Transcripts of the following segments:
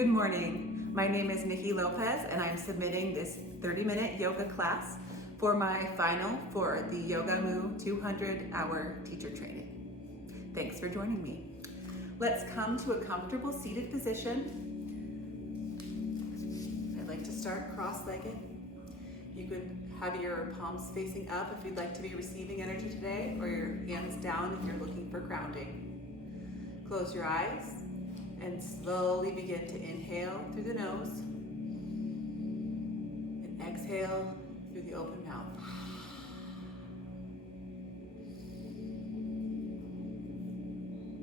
Good morning. My name is NIKKI Lopez and I'm submitting this 30-minute yoga class for my final for the Yogamu 200-hour teacher training. Thanks for joining me. Let's come to a comfortable seated position. I'd like to start cross-legged. You could have your palms facing up if you'd like to be receiving energy today, or your hands down if you're looking for grounding. Close your eyes and slowly begin to inhale through the nose and exhale through the open mouth.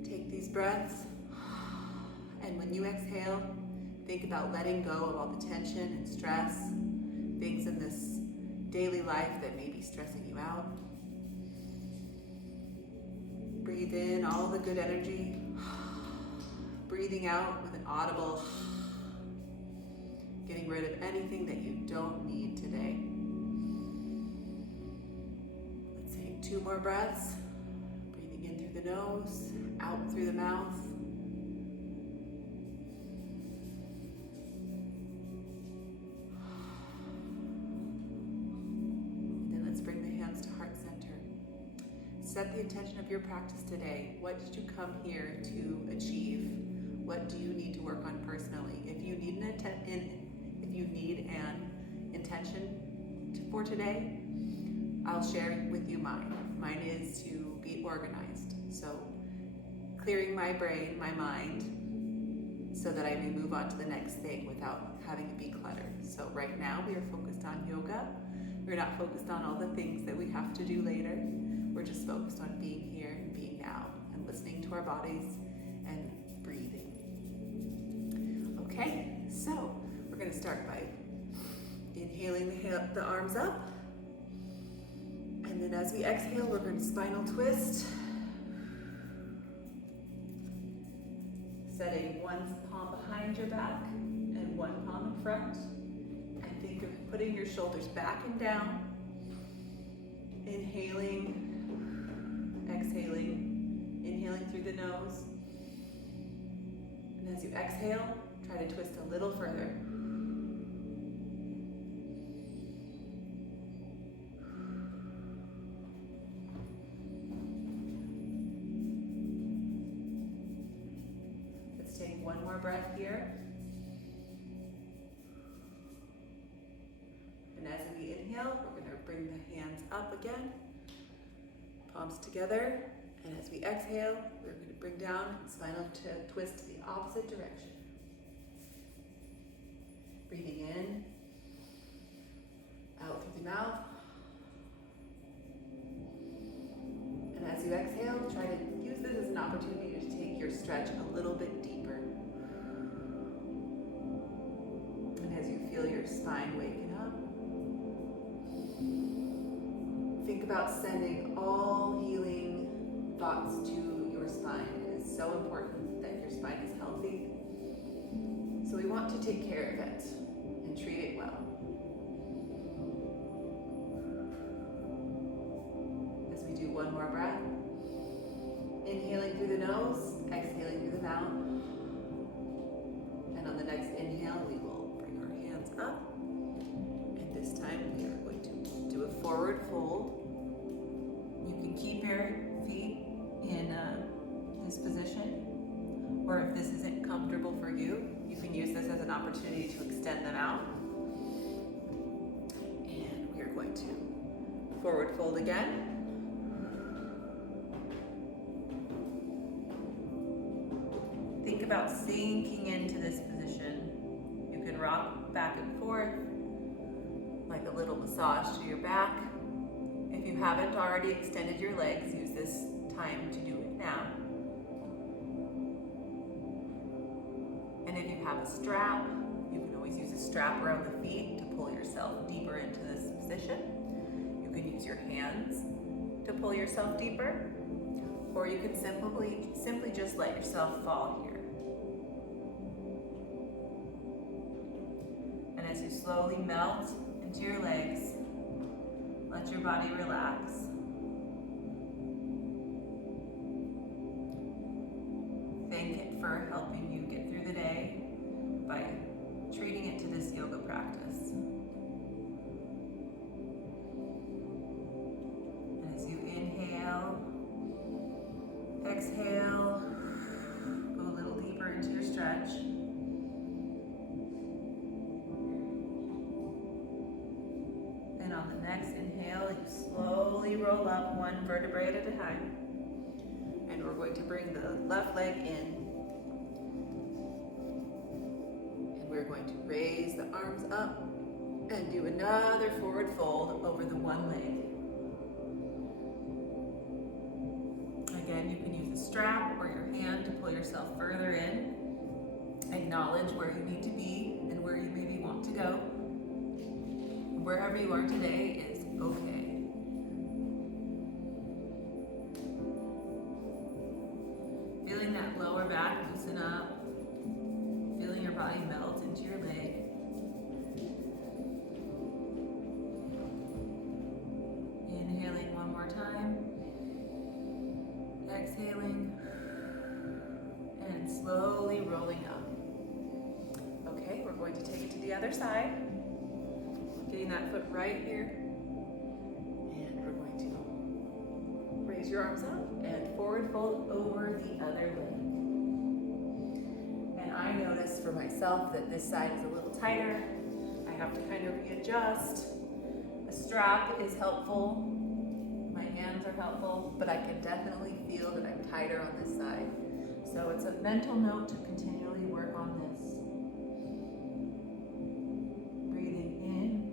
Take these breaths, and when you exhale, think about letting go of all the tension and stress, things in this daily life that may be stressing you out. Breathe in all the good energy. Breathing out with an audible, getting rid of anything that you don't need today. Let's take 2 more breaths. Breathing in through the nose, out through the mouth. And then let's bring the hands to heart center. Set the intention of your practice today. What did you come here to achieve? What do you need to work on personally? If you need an intention for today, I'll share with you mine. Mine is to be organized. So clearing my brain, my mind, so that I may move on to the next thing without having to be cluttered. So right now we are focused on yoga. We're not focused on all the things that we have to do later. We're just focused on being here and being now and listening to our bodies and breathing. Okay, so we're going to start by inhaling the arms up, and then as we exhale, we're going to spinal twist, setting one palm behind your back and one palm in front, and think of putting your shoulders back and down, inhaling, exhaling, inhaling through the nose, and as you exhale, try to twist a little further. Let's take one more breath here. And as we inhale, we're going to bring the hands up again, palms together. And as we exhale, we're going to bring down and spinal twist to the opposite direction. Breathing in, out through the mouth. And as you exhale, try to use this as an opportunity to take your stretch a little bit deeper. And as you feel your spine waking up, think about sending all healing thoughts to your spine. It is so important that your spine is healthy. So we want to take care of it and treat it well. As we do one more breath, inhaling through the nose, exhaling through the mouth. And on the next inhale, we will bring our hands up. And this time we are going to do a forward fold. You can keep your feet in this position, or if this isn't comfortable for you, you can use this as an opportunity to extend them out. And we are going to forward fold again. Think about sinking into this position. You can rock back and forth like a little massage to your back. If you haven't already extended your legs, use this time to do it now. And if you have a strap, you can always use a strap around the feet to pull yourself deeper into this position. You can use your hands to pull yourself deeper, or you can simply just let yourself fall here. And as you slowly melt into your legs, let your body relax. Thank it for helping you get through the day by practice. And as you inhale, exhale, go a little deeper into your stretch. And on the next inhale, you slowly roll up one vertebrae at a time. And we're going to bring the left leg in. And we're going to raise the arms up and do another forward fold over the one leg. Again, you can use a strap or your hand to pull yourself further in. Acknowledge where you need to be and where you maybe want to go. Wherever you are today is okay. Feeling that lower back loosen up. Feeling your body melt into your leg. Inhaling one more time. Exhaling. And slowly rolling up. Okay, we're going to take it to the other side. Getting that foot right here. And we're going to raise your arms up and forward fold over the other leg. And I notice for myself that this side is a little tighter. I have to kind of readjust. A strap is helpful. My hands are helpful, but I can definitely feel that I'm tighter on this side. So it's a mental note to continually work on this. Breathing in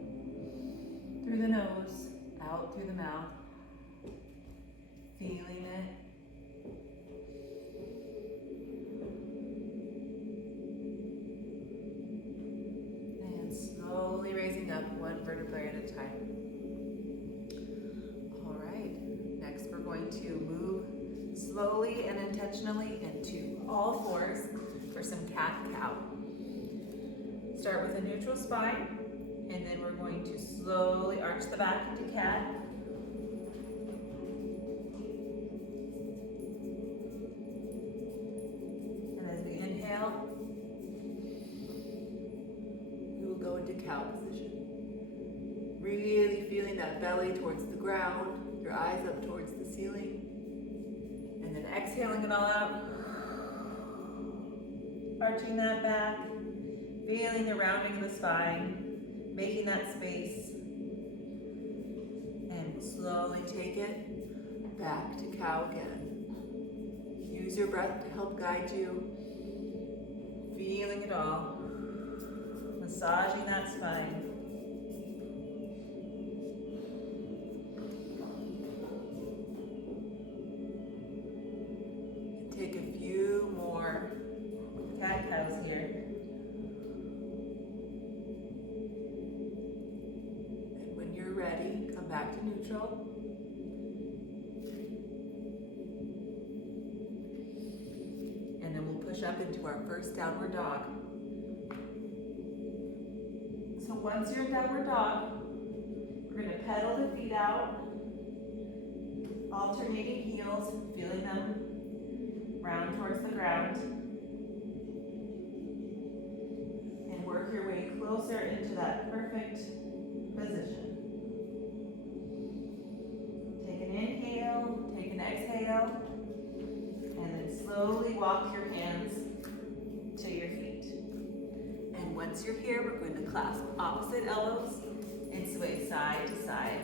through the nose, out through the mouth. Feeling it. And slowly raising up one vertebrae at a time. All right, next we're going to move slowly and intentionally into all fours for some cat-cow. Start with a neutral spine, and then we're going to slowly arch the back into cat. And as we inhale, we will go into cow position. Really feeling that belly towards the ground, your eyes up towards the ceiling. And then exhaling it all out. Arching that back. Feeling the rounding of the spine. Making that space. And slowly take it back to cow again. Use your breath to help guide you. Feeling it all. Massaging that spine. Take a few more cat-cows here. And when you're ready, come back to neutral. And then we'll push up into our first downward dog. So once you're in downward dog, we're going to pedal the feet out, alternating heels, feeling them round towards the ground. And work your way closer into that perfect position. Take an inhale, take an exhale, and then slowly walk your hands to your feet. And once you're here, we're going to clasp opposite elbows and sway side to side.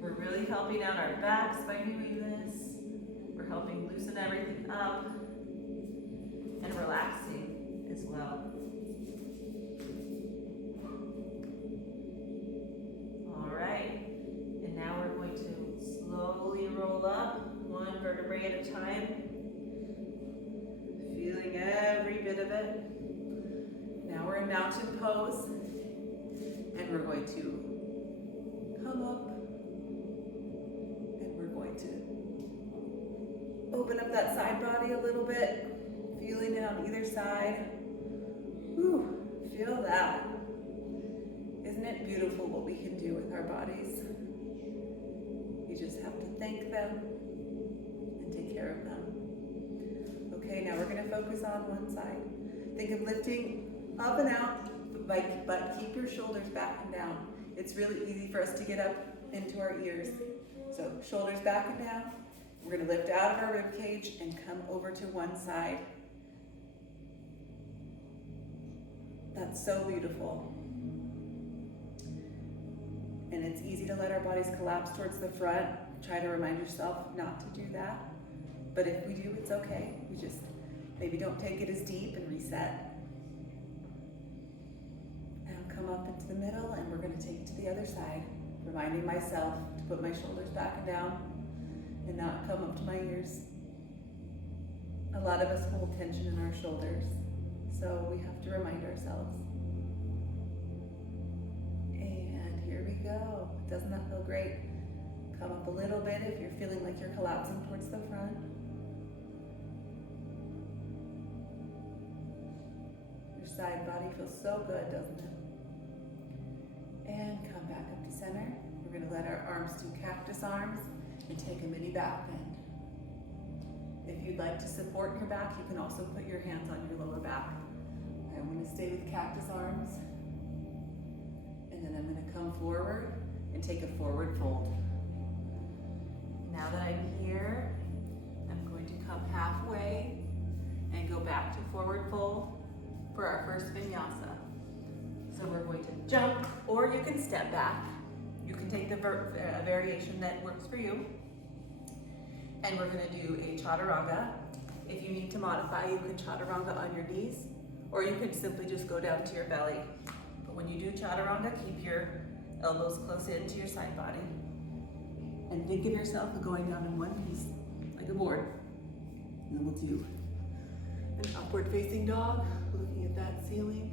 We're really helping out our backs by doing this. We're helping loosen everything up and relaxing as well. All right, and now we're going to slowly roll up one vertebrae at a time, feeling every bit of it. Now we're in mountain pose, and we're going to come up, and we're going to open up that side body a little bit, feeling it on either side. Whew, feel that. Isn't it beautiful what we can do with our bodies? You just have to thank them and take care of them. Okay, now we're going to focus on one side. Think of lifting up and out, But keep your shoulders back and down. It's really easy for us to get up into our ears. So shoulders back and down. We're gonna lift out of our rib cage and come over to one side. That's so beautiful. And it's easy to let our bodies collapse towards the front. Try to remind yourself not to do that. But if we do, it's okay. We just maybe don't take it as deep and reset. And I'll come up into the middle and we're gonna take it to the other side, reminding myself to put my shoulders back and down and not come up to my ears. A lot of us hold tension in our shoulders, so we have to remind ourselves. And here we go. Doesn't that feel great? Come up a little bit if you're feeling like you're collapsing towards the front. Your side body feels so good, doesn't it? And come back up to center. We're going to let our arms do cactus arms and take a mini back bend. If you'd like to support your back, you can also put your hands on your lower back. I'm going to stay with cactus arms. And then I'm going to come forward and take a forward fold. Now that I'm here, I'm going to come halfway and go back to forward fold for our first vinyasa. So we're going to jump, or you can step back. You can take the variation that works for you. And we're going to do a chaturanga. If you need to modify, you can chaturanga on your knees, or you can simply just go down to your belly. But when you do chaturanga, keep your elbows close into your side body. And think of yourself going down in one piece, like a board. And then we'll do an upward facing dog, looking at that ceiling,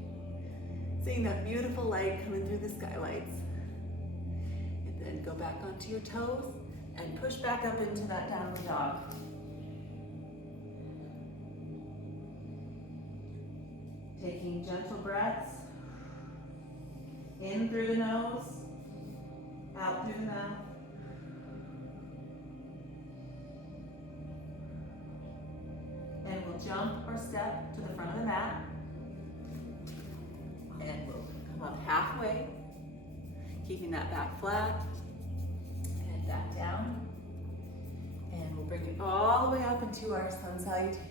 seeing that beautiful light coming through the skylights. And then go back onto your toes and push back up into that downward dog. Taking gentle breaths, in through the nose, out through the mouth. And we'll jump or step to the front of the mat. And we'll come up halfway, keeping that back flat. And back down. And we'll bring it all the way up into our sun salutation.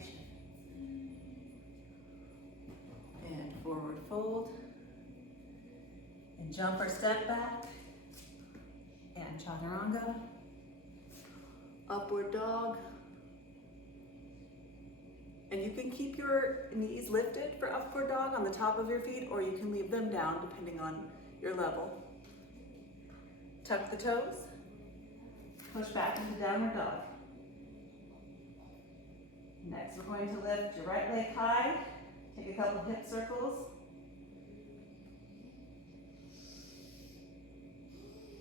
And forward fold. And jump or step back. And chaturanga. Upward dog. And you can keep your knees lifted for upward dog on the top of your feet, or you can leave them down depending on your level. Tuck the toes. Push back into downward dog. Next, we're going to lift your right leg high. Take a couple hip circles.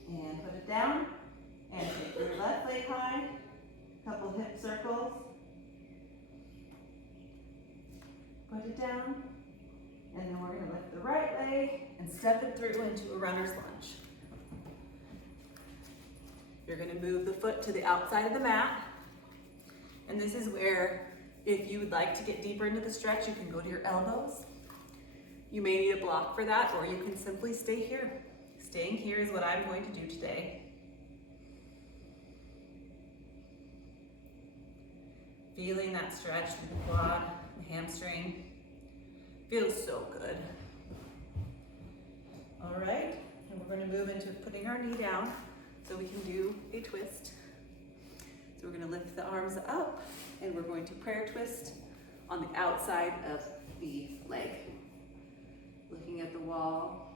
And put it down. And take your left leg high. Couple hip circles. Put it down. And then we're going to lift the right leg and step it through into a runner's lunge. You're going to move the foot to the outside of the mat. And this is where, if you would like to get deeper into the stretch, you can go to your elbows. You may need a block for that, or you can simply stay here. Staying here is what I'm going to do today. Feeling that stretch through the quad, the hamstring. Feels so good. All right, and we're going to move into putting our knee down so we can do a twist. So we're going to lift the arms up and we're going to prayer twist on the outside of the leg. Looking at the wall,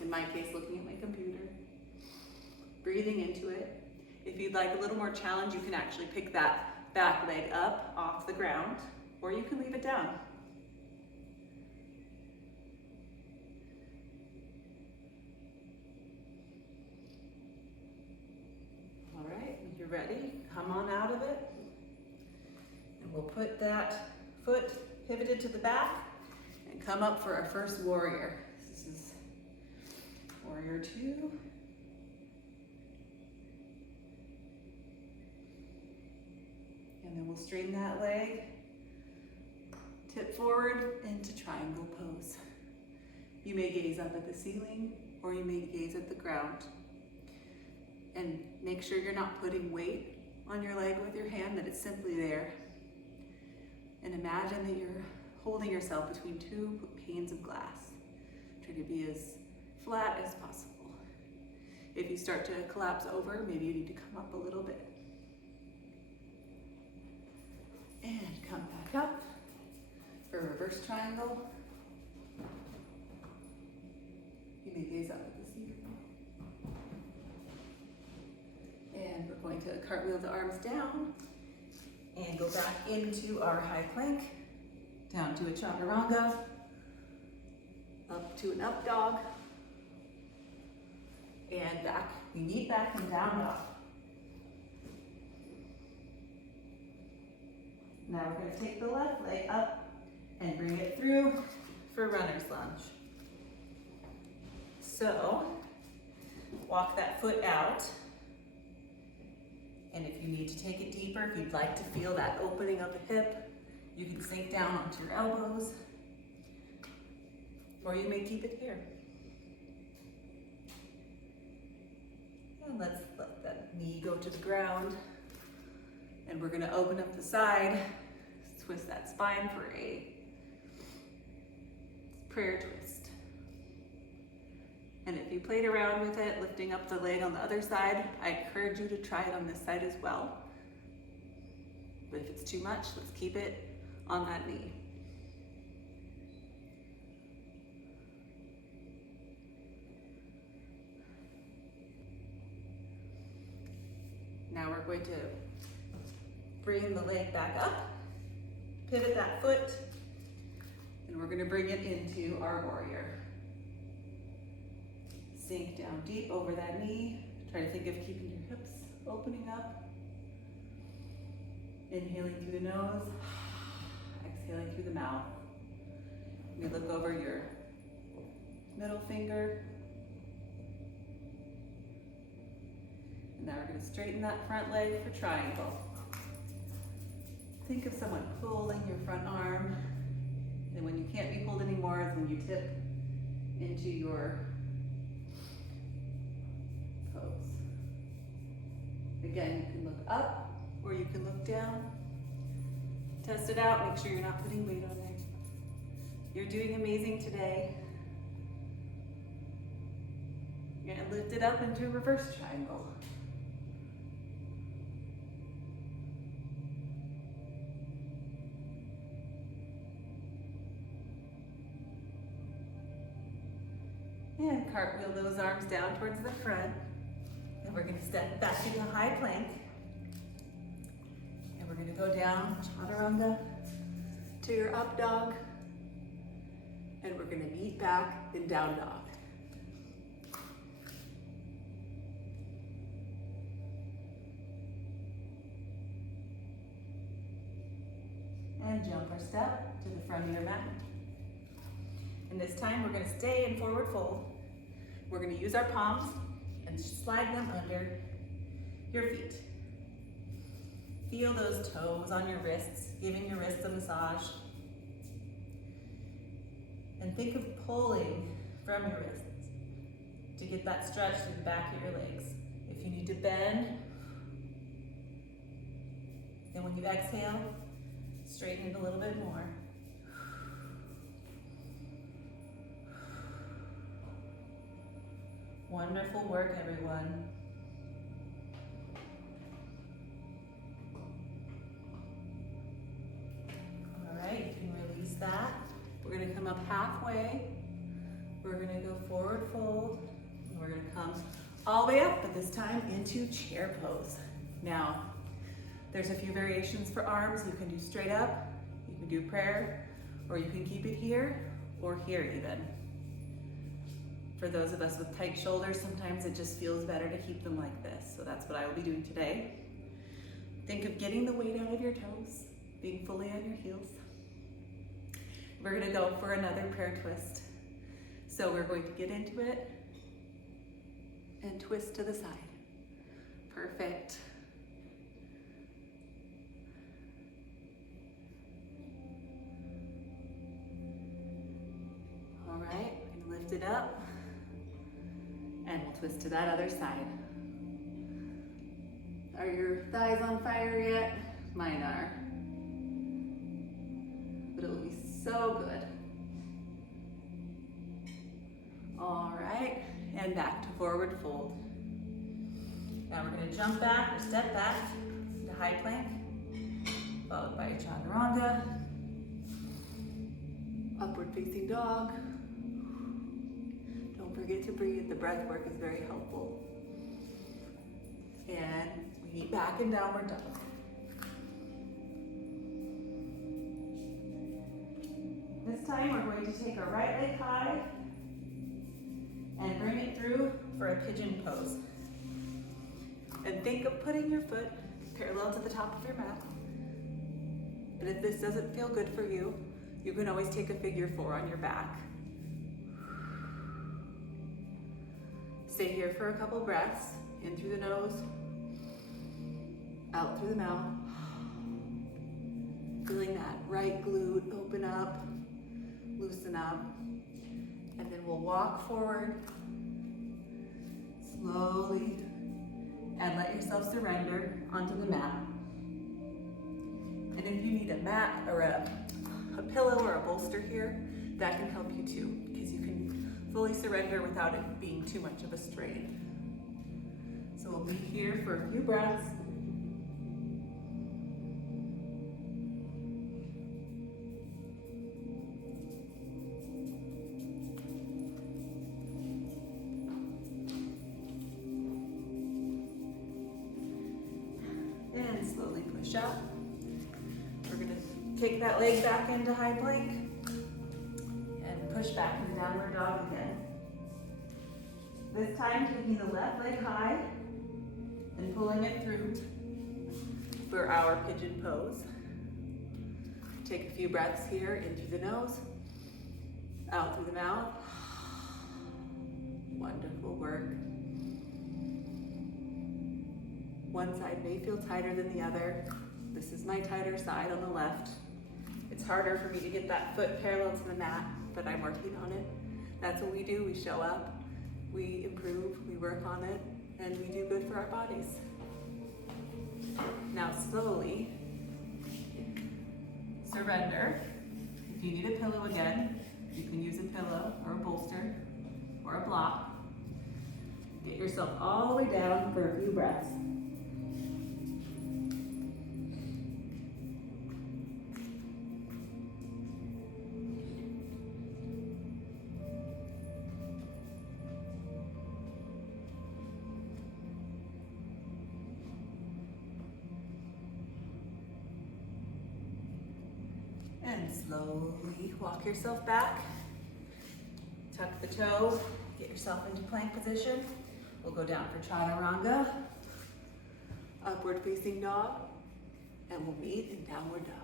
in my case, looking at my computer. Breathing into it. If you'd like a little more challenge, you can actually pick that back leg up off the ground, or you can leave it down. All right, when you're ready, come on out of it. And we'll put that foot pivoted to the back and come up for our first warrior. This is warrior 2. And then we'll straighten that leg, tip forward into triangle pose. You may gaze up at the ceiling or you may gaze at the ground. And make sure you're not putting weight on your leg with your hand, that it's simply there. And imagine that you're holding yourself between two panes of glass. Try to be as flat as possible. If you start to collapse over, maybe you need to come up a little bit. And come back up for reverse triangle. You may gaze up at the ceiling. And we're going to cartwheel the arms down and go back into our high plank, down to a chaturanga, up to an up dog, and back. We meet back and down dog. Now we're going to take the left leg up and bring it through for runner's lunge. So, walk that foot out. And if you need to take it deeper, if you'd like to feel that opening of the hip, you can sink down onto your elbows, or you may keep it here. And let's let that knee go to the ground. And we're gonna open up the side, twist that spine for a prayer twist. And if you played around with it, lifting up the leg on the other side, I encourage you to try it on this side as well. But if it's too much, let's keep it on that knee. Now we're going to bring the leg back up, pivot that foot, and we're going to bring it into our warrior. Sink down deep over that knee. Try to think of keeping your hips opening up. Inhaling through the nose, exhaling through the mouth. You look over your middle finger. And now we're going to straighten that front leg for triangle. Think of someone pulling your front arm. And when you can't be pulled anymore is when you tip into your pose. Again, you can look up or you can look down. Test it out, make sure you're not putting weight on there. You're doing amazing today. And lift it up into reverse triangle. And cartwheel those arms down towards the front. And we're going to step back into a high plank. And we're going to go down chaturanga to your up dog. And we're going to meet back in down dog. And jump or step to the front of your mat. And this time we're going to stay in forward fold. We're going to use our palms and slide them under your feet. Feel those toes on your wrists, giving your wrists a massage. And think of pulling from your wrists to get that stretch to the back of your legs. If you need to bend, then when you exhale, straighten it a little bit more. Wonderful work, everyone. All right, you can release that. We're going to come up halfway. We're going to go forward fold. And we're going to come all the way up, but this time into chair pose. Now, there's a few variations for arms. You can do straight up, you can do prayer, or you can keep it here or here even. For those of us with tight shoulders, sometimes it just feels better to keep them like this. So that's what I will be doing today. Think of getting the weight out of your toes, being fully on your heels. We're going to go for another prayer twist. So we're going to get into it and twist to the side. Perfect. All right, we're going to it up, and we'll twist to that other side. Are your thighs on fire yet? Mine are. But it will be so good. All right, and back to forward fold. Now we're going to jump back or step back to high plank, followed by a chaturanga, upward facing dog. Don't forget to breathe, the breath work is very helpful. And we meet back in downward dog. This time we're going to take our right leg high and bring it through for a pigeon pose. And think of putting your foot parallel to the top of your mat. And if this doesn't feel good for you, you can always take a figure 4 on your back. Stay here for a couple breaths, in through the nose, out through the mouth. Feeling that right glute open up, loosen up. And then we'll walk forward slowly and let yourself surrender onto the mat. And if you need a mat or a pillow or a bolster here, that can help you too, because you can fully surrender without it being too much of a strain. So we'll be here for a few breaths. And slowly push up. We're going to take that leg back into high plank and push back into downward dog again. This time taking the left leg high and pulling it through for our pigeon pose. Take a few breaths here in through the nose, out through the mouth. Wonderful work. One side may feel tighter than the other. This is my tighter side on the left. It's harder for me to get that foot parallel to the mat, but I'm working on it. That's what we do. We show up, we improve, we work on it, and we do good for our bodies. Now slowly surrender. If you need a pillow again, you can use a pillow or a bolster or a block. Get yourself all the way down for a few breaths. And slowly walk yourself back. Tuck the toe, get yourself into plank position. We'll go down for chaturanga, upward facing dog, and we'll meet in downward dog.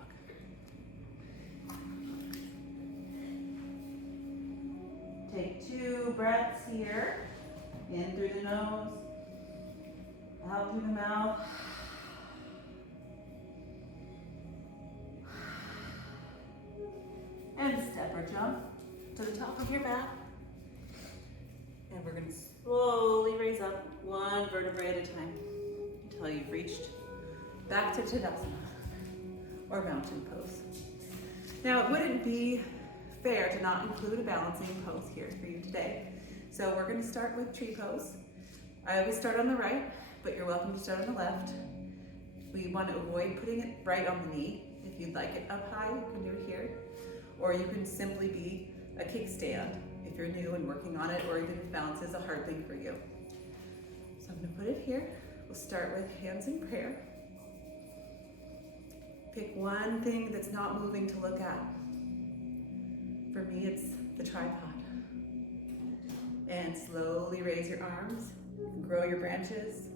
Take 2 breaths here, in through the nose, out through the mouth. And step or jump to the top of your mat. And we're going to slowly raise up one vertebrae at a time until you've reached back to Tadasana or mountain pose. Now it wouldn't be fair to not include a balancing pose here for you today. So we're going to start with tree pose. I always start on the right, but you're welcome to start on the left. We want to avoid putting it right on the knee. If you'd like it up high, you can do it here. Or you can simply be a kickstand if you're new and working on it, or even if balance is a hard thing for you. So I'm going to put it here. We'll start with hands in prayer. Pick one thing that's not moving to look at. For me, it's the tripod. And slowly raise your arms and grow your branches.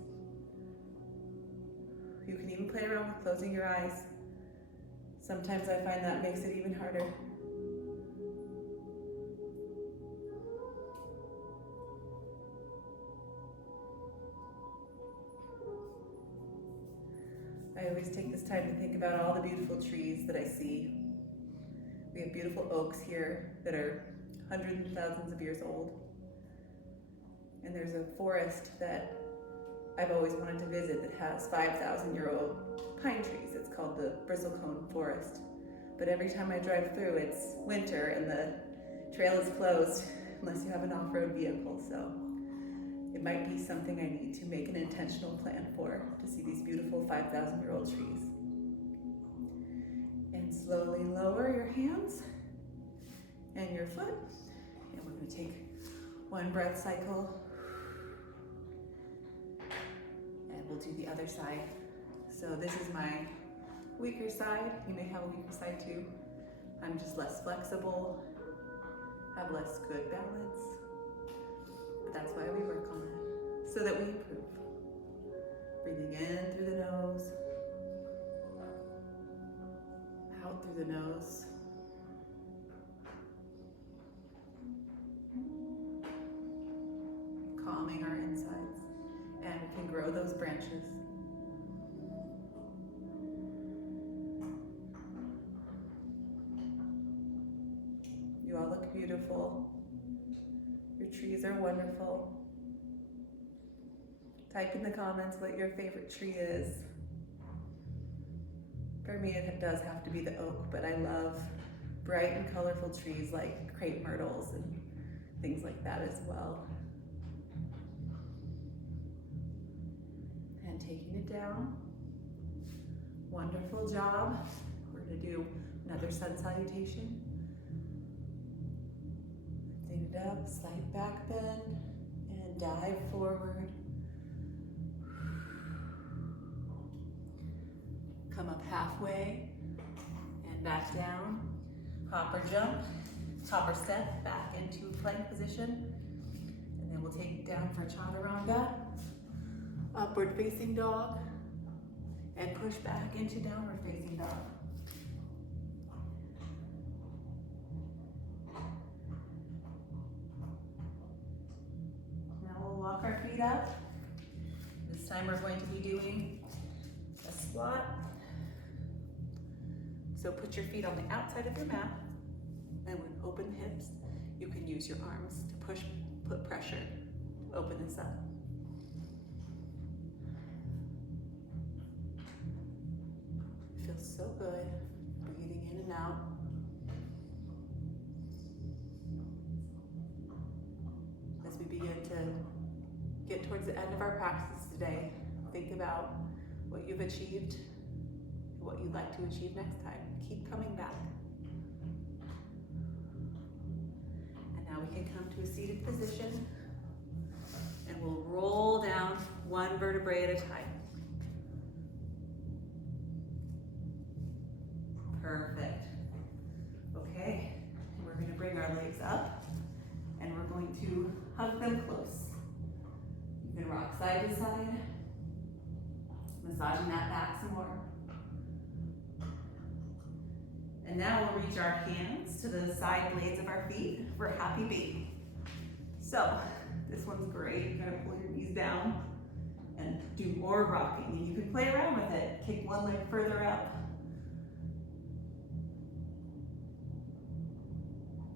You can even play around with closing your eyes. Sometimes I find that makes it even harder. I always take this time to think about all the beautiful trees that I see. We have beautiful oaks here that are hundreds and thousands of years old. And there's a forest that I've always wanted to visit that has 5,000-year-old pine trees. It's called the bristlecone forest. But every time I drive through, it's winter and the trail is closed unless you have an off-road vehicle. So it might be something I need to make an intentional plan for, to see these beautiful 5,000-year-old trees. And slowly lower your hands and your foot. And we're going to take one breath cycle. And we'll do the other side. So this is my weaker side. You may have a weaker side too. I'm just less flexible, have less good balance. But that's why we work on it, so that we improve. Breathing in through the nose, out through the nose. Calming our insides, and we can grow those branches. You all look beautiful. Your trees are wonderful. Type in the comments what your favorite tree is. For me, it does have to be the oak, but I love bright and colorful trees like crepe myrtles and things like that as well. And taking it down. Wonderful job. We're going to do another sun salutation. Lifting it up, slight back bend, and dive forward. Come up halfway and back down. Hopper jump, hopper step back into plank position. And then we'll take it down for chaturanga. Upward facing dog. And push back into downward facing dog. Now we'll walk our feet up. This time we're going to be doing a squat. So put your feet on the outside of your mat, and with open hips, you can use your arms to put pressure to open this up. Feels so good, breathing in and out. As we begin to get towards the end of our practice today, think about what you've achieved, what you'd like to achieve next time. Keep coming back. And now we can come to a seated position, and we'll roll down one vertebrae at a time. Perfect. Okay, and we're going to bring our legs up, and we're going to hug them close. You can rock side to side, massaging that back some more. And now we'll reach our hands to the side blades of our feet for happy baby. So this one's great. You're gonna pull your knees down and do more rocking. And you can play around with it. Kick one leg further up.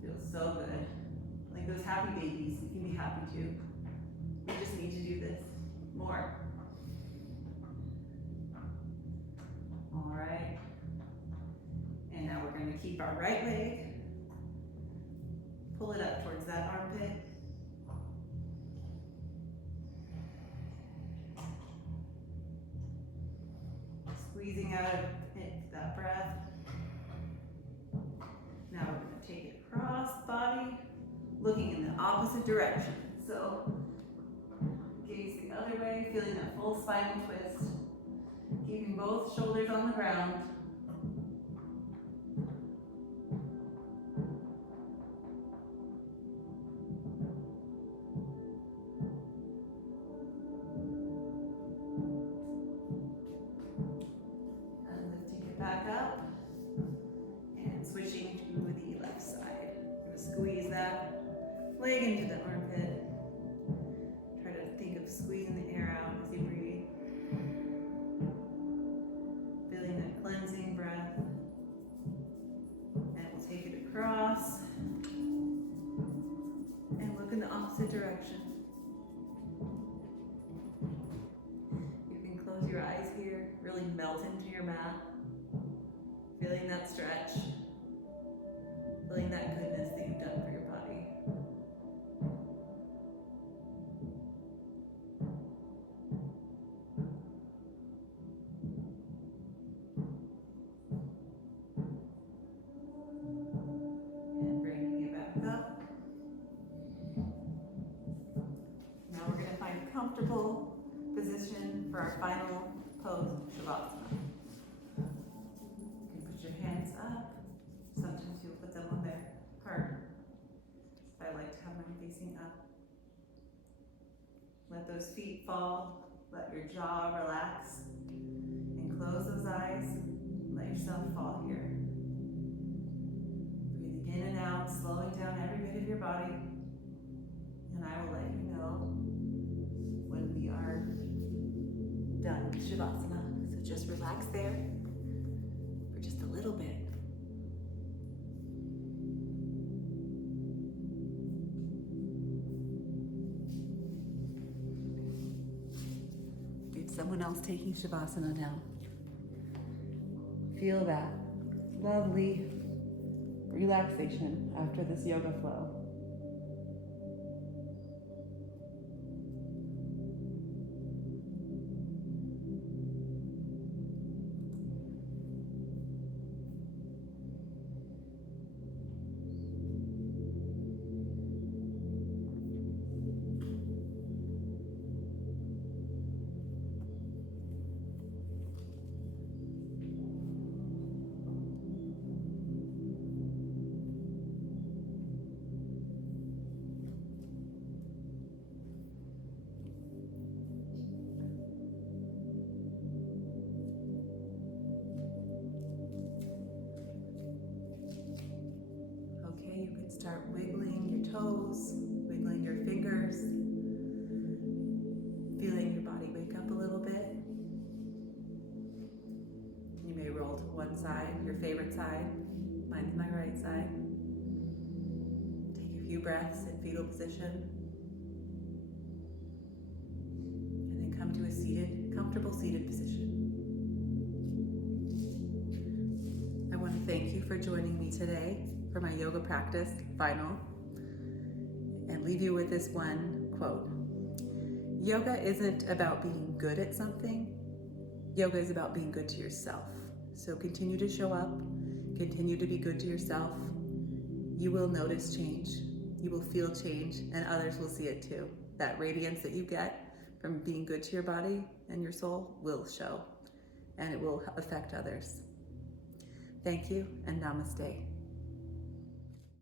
Feels so good. Like those happy babies, you can be happy too. You just need to do this more. All right. And now we're going to keep our right leg, pull it up towards that armpit. Squeezing out of that breath. Now we're going to take it across the body, looking in the opposite direction. So gaze the other way, feeling that full spinal twist. Keeping both shoulders on the ground. Back up and switching to the left side. I'm going to squeeze that leg into the armpit. Try to think of squeezing the air out as you breathe. Feeling that cleansing breath. And we'll take it across. opposite direction. You can close your eyes here, really melt into your mat, feeling that stretch, feeling that goodness that you've done for your body. And bringing it back up. Now we're going to find a comfortable position for our final pose, Shavasana. You can put your hands up. Sometimes you'll put them on their heart. I like to have mine facing up. Let those feet fall. Let your jaw relax. And close those eyes. Let yourself fall here. Breathing in and out, slowing down every bit of your body. And I will let you know when we are done with Shavasana. So just relax there for just a little bit. We have someone else taking Shavasana now. Feel that lovely relaxation after this yoga flow. Start wiggling your toes, wiggling your fingers, feeling your body wake up a little bit. You may roll to one side, your favorite side. Mine's my right side. Take a few breaths in fetal position. And then come to a comfortable seated position. I want to thank you for joining me today for my yoga practice final, and leave you with this one quote. Yoga isn't about being good at something. Yoga is about being good to yourself. So continue to show up, continue to be good to yourself. You will notice change, you will feel change, and others will see it too. That radiance that you get from being good to your body and your soul will show, and it will affect others. Thank you, and namaste.